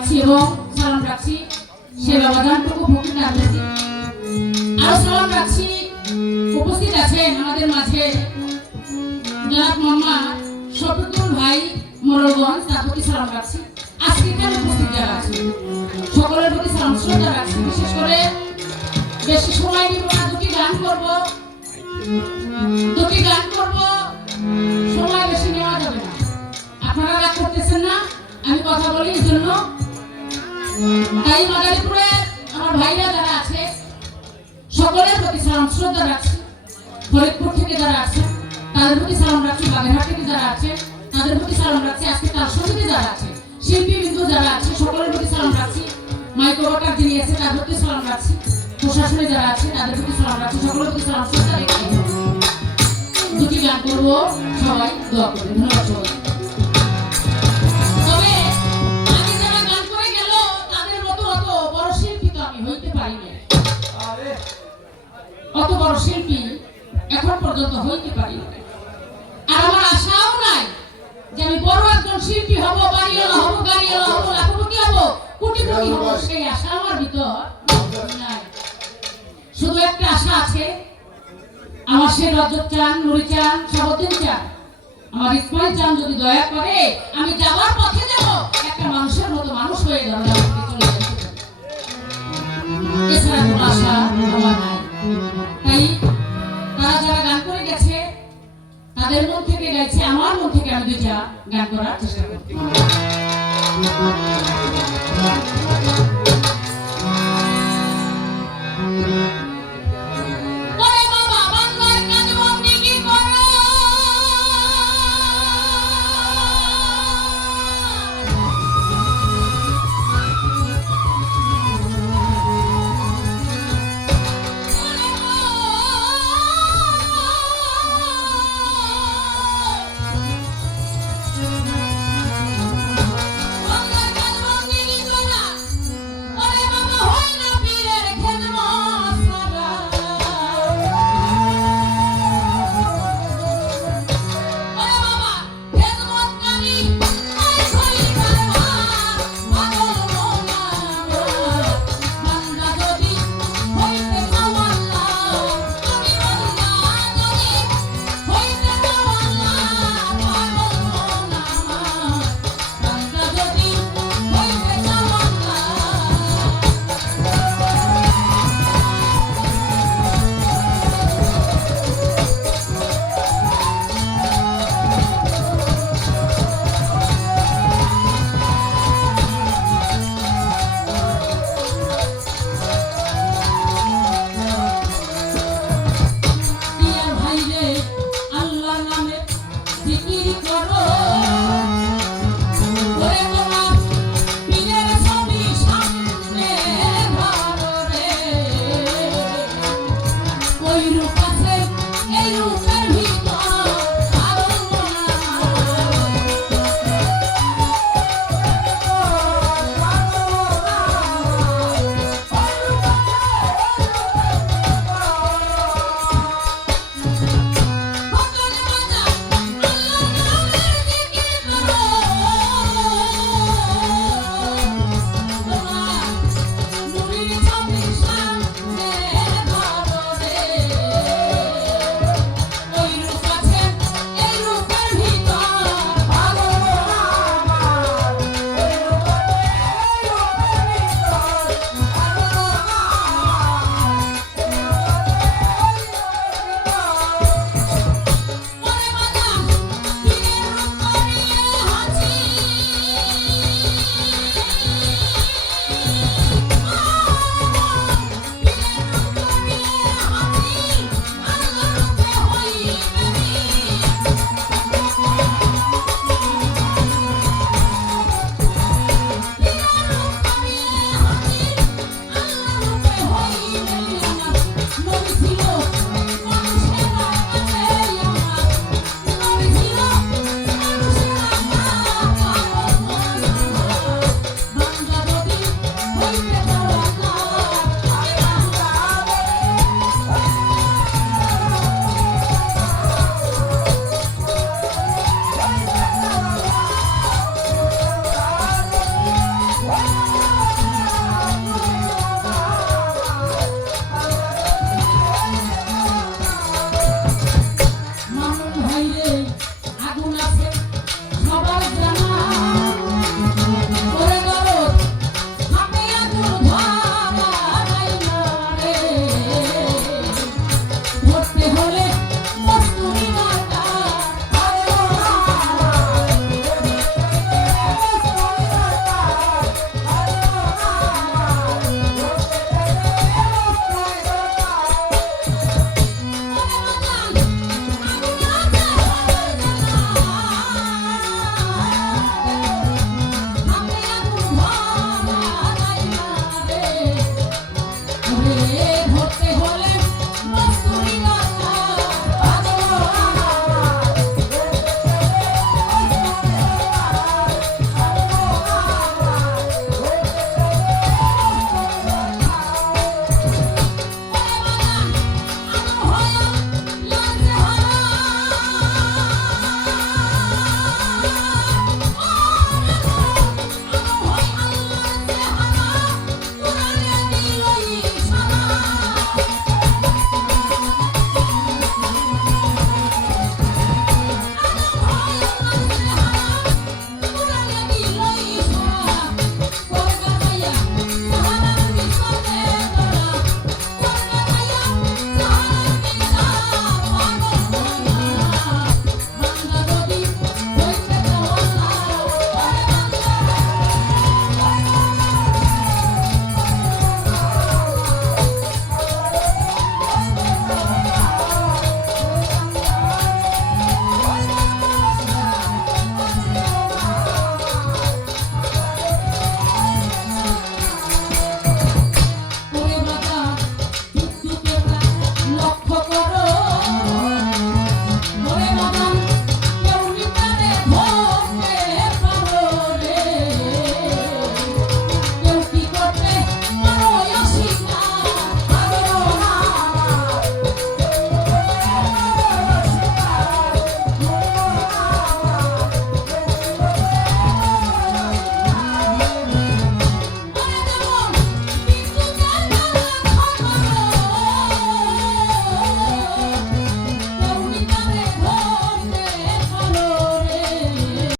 রাখছি এবং সালাম রাখছি সে বাবাজানটুকু ফকিরনাথ প্রতি। আরো সালাম রাখছি উপস্থিত আছেন আমাদের মাঝে জনাব মোহাম্মদ শফিকুল ভাই মোরলগঞ্জ, তার প্রতি সালাম রাখছি। আজকে এখানে উপস্থিত যারা আছে সকলের প্রতি সালাম শ্রদ্ধা রাখছি। বিশেষ করে বেশি সময় নিব না, দুটি গান করব, সময় বেশি নেওয়া যাবে না। আপনারা রাগ করতেছেন না আমি কথা বলি এই জন্য। তাই মাদারীপুরে আমার ভাইরা যারা আছে সকলের প্রতি সালাম শ্রদ্ধা রাখছি। ফরিদপুর থেকে যারা আছে তাদের প্রতি সালাম রাখছি। বাগেরহাট থেকে যারা আছে তাদের প্রতি সালাম রাখছি। আজকে তার সমিতি যারা আছে শিল্পীবৃন্দ যারা আছে সকলের প্রতি সালাম রাখছি। মাইক্রোবাটার যিনি আছে তার প্রতি সালাম রাখছি। প্রশাসনে যারা আছে তাদের প্রতি সালাম রাখছি। সকলের প্রতি সালাম শ্রদ্ধা রেখে দুটি গান করবো, সবাই দোয়া করবেন। ধন্যবাদ সবাই। তবে আগে যারা গান করে গেল তাদের মতো অত বড় শিল্পী তো আমি হইতে পারি না। অত বড় শিল্পী এখন পর্যন্ত হইতে পারি না। আর আমার আশাও নাই যে আমি বড় একজন শিল্পী হব, বাড়িওয়ালা হব, গাড়িওয়ালা হব, লাখপতি হব, কোটিপতি হব, সেই আশা আমার ভিতর নাই। শুধু একটা আশা আছে, আমার সে রজত চান, নুরি চান, সাবুদ্দিন চান, আমার ইসমাইল চান যদি দয়া করে আমি যাওয়ার পথে যাব একটা মানুষের মতো মানুষ হয়ে দরজা চলে যেতে। এছাড়া কোনো আশা আমার নাই। তাই তারা যারা গান করে গেছে তাদের মন থেকে গাইছে, আমার মন থেকে আমি দুইটা গান করার চেষ্টা করছি।